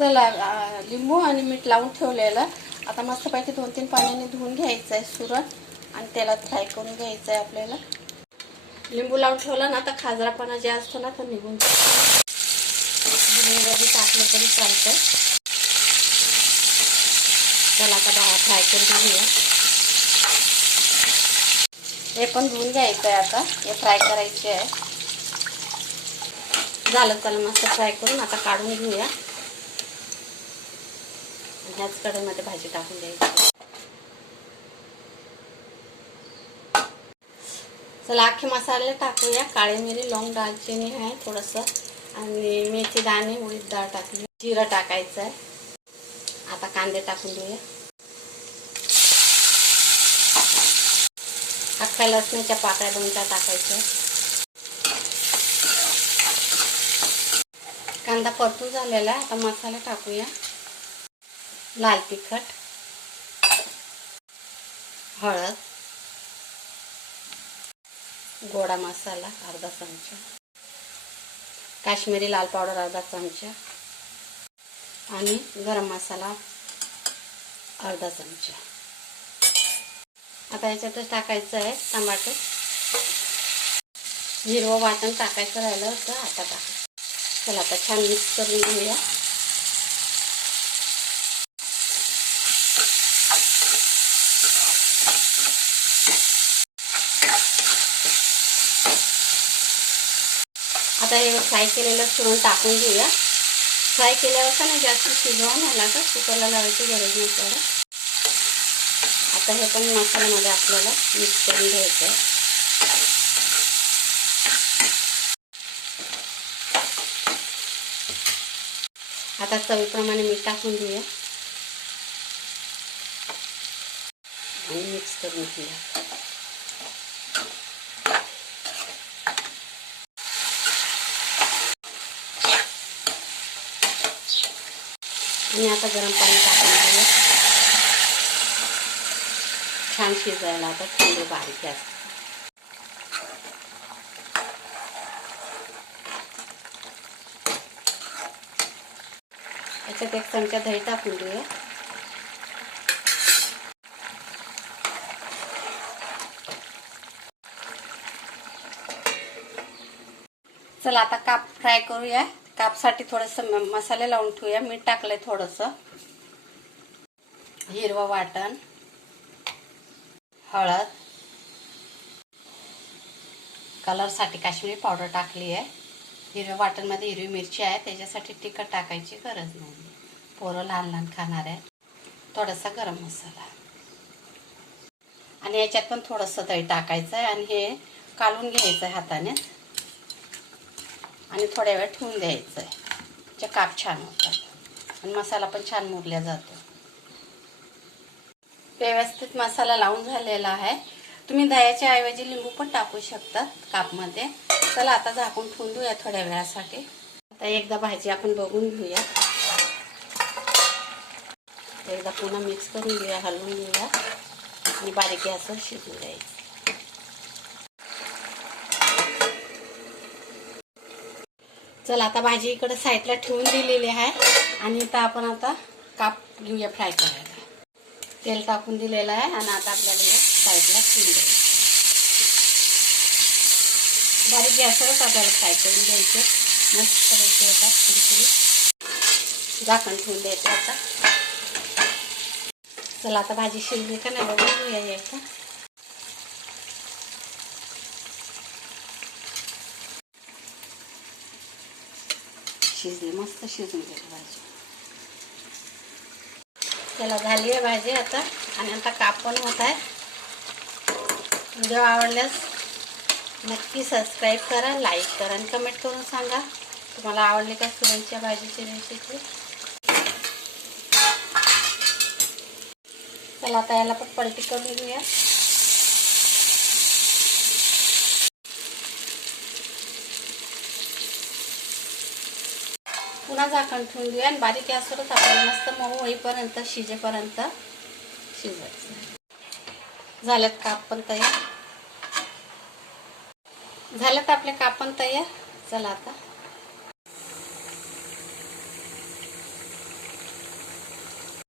चला लिंबू आणि मीठ लावून ठेवलेलं. आता मस्तपैकी दोन तीन पाण्याने धुवून घ्यायचं आहे सुरण आणि तेलात फ्राय करून घ्यायचं आहे आपल्याला. लिंबू लावून ठेवलं ना आता खाजरापणा जे असतो ना तो निघून टाकलं तरी चालतं चला आता बा फ्राय करून घेऊया. हे पण धुवून घ्यायचं आहे आता. हे फ्राय करायचे आहे. झालं चला मस्त फ्राय करून आता काढून घेऊया. ह्याच कढईमध्ये भाजी टाकून द्यायची. चला अख्खे मसाले टाकूया. काळी मिरी लवंग दालचिनी आहे थोडंसं. आणि मेथी दाणे उडीद डाळ टाकली. जिरं टाकायचं आहे आता कांदे टाकून देऊया. अख्ख्या लसणाच्या पाकळ्या दोन चार टाकायच्या कांदा परतून झालेला आहे. आता मसाला टाकूया. लाल तिखट हळद गोडा मसाला अर्धा चमचा काश्मीरी लाल पावडर अर्धा चमचा आणि गरम मसाला अर्धा चमचा. आता याच्यातच टाकायचं आहे टमाटर. हिरवं वाटण टाकायचं राहिलं तर आता टाक. चला आता छान मिक्स करून घेऊया. आता हे फ्राय केलेलं सोडून टाकून घेऊया. फ्राय केल्यावर का नाही जास्त शिजवून नाही लागत कुकरला लावायची गरज नाही पडत. आता हे पण मसाल्यामध्ये आपल्याला मिक्स करून घ्यायचं आहे. आता चवीप्रमाणे मीठ टाकून घेऊया. आणि मिक्स करून घेऊया आणि आता गरम पाणी टाकून घेऊया छान शिजायला आता थंडी बारीक गॅस याच्यात एक चमचा दही टाकून देऊया. चला आता काप फ्राय करूया. कापसाठी थोडंसं मसाले लावून ठेवूया. मीठ टाकलंय थोडंसं. हिरवं वाटण. हळद. कलरसाठी काश्मीरी पावडर टाकली आहे. हिरव्या वाटणमध्ये हिरवी मिरची आहे. त्याच्यासाठी तिखट टाकायची गरज नाही पोरं लहान लहान खाणार आहे थोडासा गरम मसाला. आणि याच्यात पण थोडंसं दही टाकायचं आहे आणि हे काढून घ्यायचं आहे हाताने. आणि थोड्या वेळ ठेवून द्यायचं आहे त्याचे काप छान होतात. आणि मसाला पण छान मुरल्या जातो. व्यवस्थित मसाला लावून झालेला आहे. तुम्ही दह्याच्या ऐवजी लिंबू पण टाकू शकता कापमध्ये. चला आता झाकून ठेवून देऊया थोड्या वेळासाठी. आता एकदा भाजी आपण बघून घेऊया. एकदा पुन्हा मिक्स करून घेऊया हलवून घेऊया. आणि बारीक गॅसवर शिजून द्यायचं. चला आता भाजी इकडे साईडला ठेवून दिलेली आहे. आणि आता आपण आता काप घेऊया फ्राय करायला. तेल टाकून दिलेलं आहे आणि आता आपल्याला साईडला ठेवून द्यायचं बारीक गॅसवरच आपल्याला फ्राय करून द्यायचे मस्त करायचे होतात कुरकुरी झाकण ठेवून द्यायचं आता. चला आता भाजी शिजली का नाही बघून घेऊया शिजली मस्त शिजून गेली भाजी. त्याला झाली आहे भाजी आता आणि आता काप पण होत आहे. व्हिडिओ आवडल्यास नक्की सबस्क्राईब करा लाईक करा आणि कमेंट करून सांगा. तुम्हाला आवडली का सुरणच्या भाजीची रेसिपी चला आता याला पण पलटी करून घेऊया. पुन्हा झाकण ठेवून देऊया आणि बारीक गॅसवरच आपल्याला मस्त मऊ होईपर्यंत शिजेपर्यंत शिजवायचं झाल्यात काप पण तयार. झाल्यात आपले काप पण तयार. चला आता.